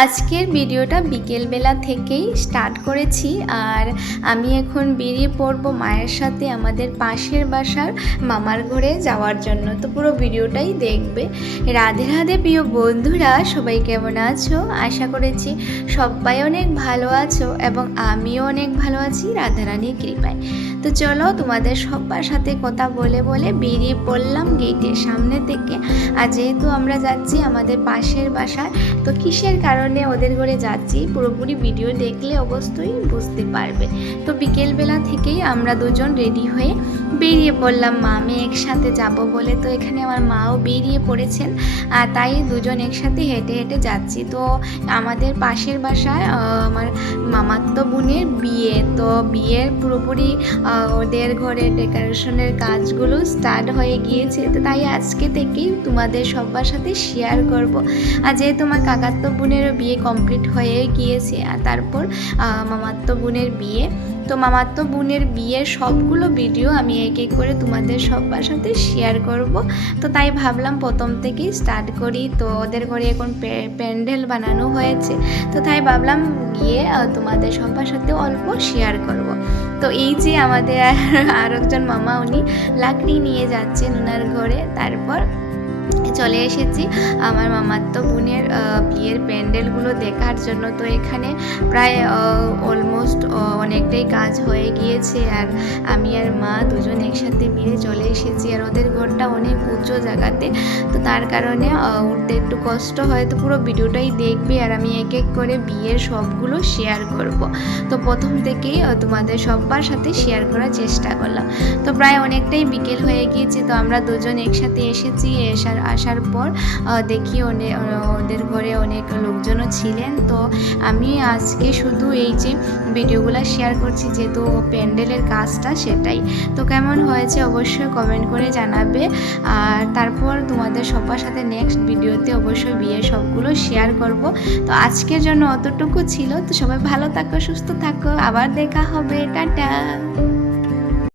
আজকের ভিডিওটা বিকেলবেলা থেকেই স্টার্ট করেছি আর আমি এখন বেরিয়ে পড়ব মায়ের সাথে আমাদের পাশের বাসার মামার ঘরে যাওয়ার জন্য। তো পুরো ভিডিওটাই দেখবে। রাধে রাধে প্রিয় বন্ধুরা, সবাই কেমন আছো? আশা করেছি সবাই অনেক ভালো আছো এবং আমিও অনেক ভালো আছি রাধারানীর কৃপায়। তো চলো তোমাদের সবার সাথে কথা বলে বলে বেরিয়ে পড়লাম গেটের সামনে থেকে। আর যেহেতু আমরা যাচ্ছি আমাদের পাশের বাসায়, তো কিসের কারণে ওদের ঘরে যাচ্ছি পুরোপুরি ভিডিও দেখলে অবশ্যই বুঝতে পারবে। তো বিকেলবেলা থেকেই আমরা দুজন রেডি হয়ে বেরিয়ে পড়লাম মা মেয়ে একসাথে যাব বলে। তো এখানে আমার মাও বেরিয়ে পড়েছেন আর তাই দুজন একসাথে হেঁটে হেঁটে যাচ্ছি। তো আমাদের পাশের বাসায় আমার মামাতো বোনের বিয়ে, তো বিয়ের পুরোপুরি ওদের ঘরে ডেকোরেশনের কাজগুলো স্টার্ট হয়ে গিয়েছে। তো তাই আজকে থেকেই তোমাদের সবার সাথে শেয়ার করব। আর যেহেতু আমার কাকাতো বোনেরও বিয়ে কমপ্লিট হয়ে গিয়েছে আর তারপর মামাতো বোনের বিয়ে, তো মামাতো বোনের বিয়ের সবগুলো ভিডিও আমি এক এক করে তোমাদের সবার সাথে শেয়ার করব। তো তাই ভাবলাম প্রথম থেকেই স্টার্ট করি। তো ওদের ঘরে এখন প্যান্ডেল বানানো হয়েছে, তো তাই ভাবলাম গিয়ে তোমাদের সবার সাথে অল্প শেয়ার করব। তো এই যে আমাদের আর একজন মামা, উনি লাকড়ি নিয়ে যাচ্ছেন ওনার ঘরে। তারপর চলে এসেছি আমার মামাতো বোনের বিয়ের প্যান্ডেলগুলো দেখার জন্য। তো এখানে প্রায় অলমোস্ট অনেকটাই কাজ হয়ে গিয়েছে আর আমি আর মা দুজন একসাথে মিলে চলে এসেছি। আর ওদের ঘরটা অনেক উঁচু জায়গাতে, তো তার কারণে উঠতে একটু কষ্ট হয়। তো পুরো ভিডিওটাই দেখবে আর আমি এক এক করে বিয়ের সবগুলো শেয়ার করব। তো প্রথম থেকেই তোমাদের সবার সাথে শেয়ার করার চেষ্টা করলাম। তো প্রায় অনেকটাই বিকেল হয়ে গিয়েছে, তো আমরা দুজন একসাথে এসেছি। আসার পর দেখি ওদের ঘরে অনেক লোকজনও ছিলেন। তো আমি আজকে শুধু এই যে ভিডিওগুলো শেয়ার করছি যেহেতু প্যান্ডেলের কাজটা, সেটাই। তো কেমন হয়েছে অবশ্যই কমেন্ট করে জানাবে। আর তারপর তোমাদের সবার সাথে নেক্সট ভিডিওতে অবশ্যই বিয়ের সবগুলো শেয়ার করব। তো আজকের জন্য অতটুকু ছিল। তো সবাই ভালো থাকো, সুস্থ থাকো, আবার দেখা হবে, টাটা।